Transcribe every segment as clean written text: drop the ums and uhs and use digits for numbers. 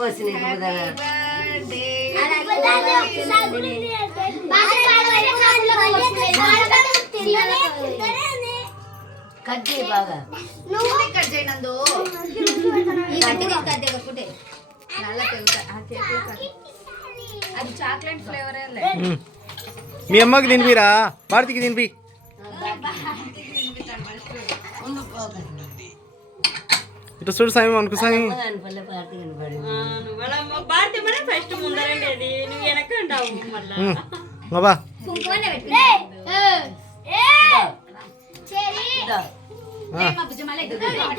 Cut బాగా cut చేయనందు అది chocolate flavour. మీ అమ్మకి తినిపిరా, భారతికి తినిపి. ఇటు చూడు సాయి అనుకో సాయి. బాబా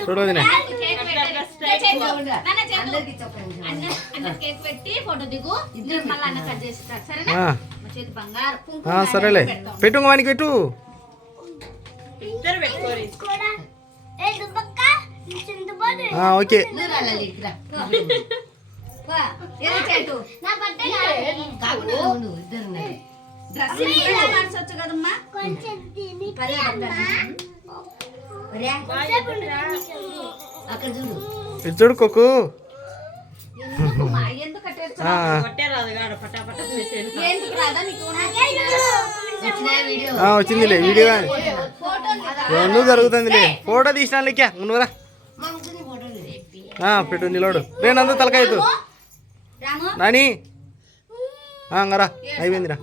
చూడు వదినా. సరేలే పెట్టు వానికి పెట్టు. ఓకే చూడు కొక్కు. వచ్చిందిలే వీడియో రెండు జరుగుతుందిలే. ఫోటో తీసినా లెక్క నువ్వురా పెట్టు నిలవడు. రేనంతా తలకాయతు నాని రా అయిపోయిందిరా.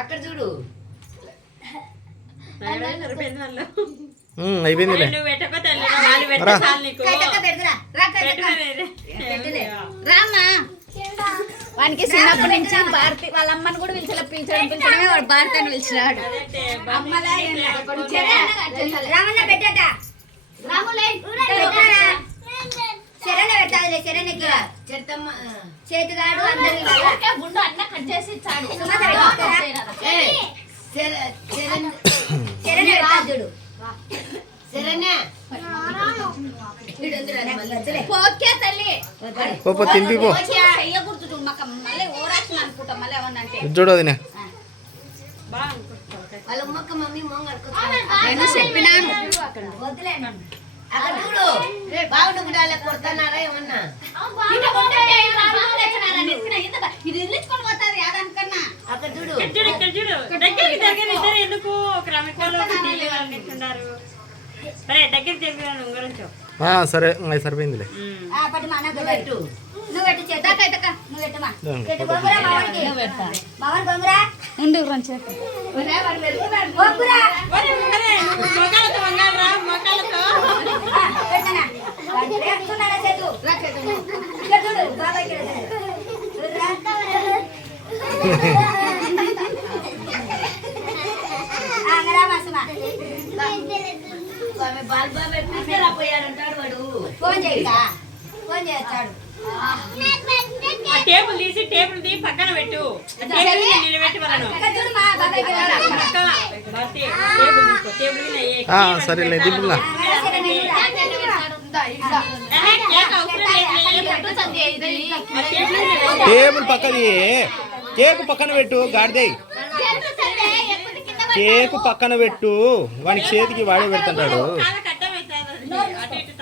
అక్కడ చూడు అయిపోయిందిలే. వానికి చిన్నప్పటి నుంచి భారతి వాళ్ళ అమ్మని కూడా పిలిచడమే వాడు భారతి అని పిలిచినాడు. చేతిగాడు గుండు అన్న కట్ చేసి ఇచ్చాడు. తినిపి చూడు వదినా. చెప్పినాను అక్కడ చూడు బాగుండు కొడతానారా ఏమన్నా అక్కడ చూడు. సరే సరిపోయిందిలే. ఫోన్ చేయొచ్చాడు. టేబుల్ తీసి టేబుల్ తీ పక్కన పెట్టు. సరేలే దింపుగా. టేబుల్ పక్కది కేకు పక్కన పెట్టు. గాడిదై కేకు పక్కన పెట్టు. వానికి చేతికి వాడే పెడుతుంటాడు.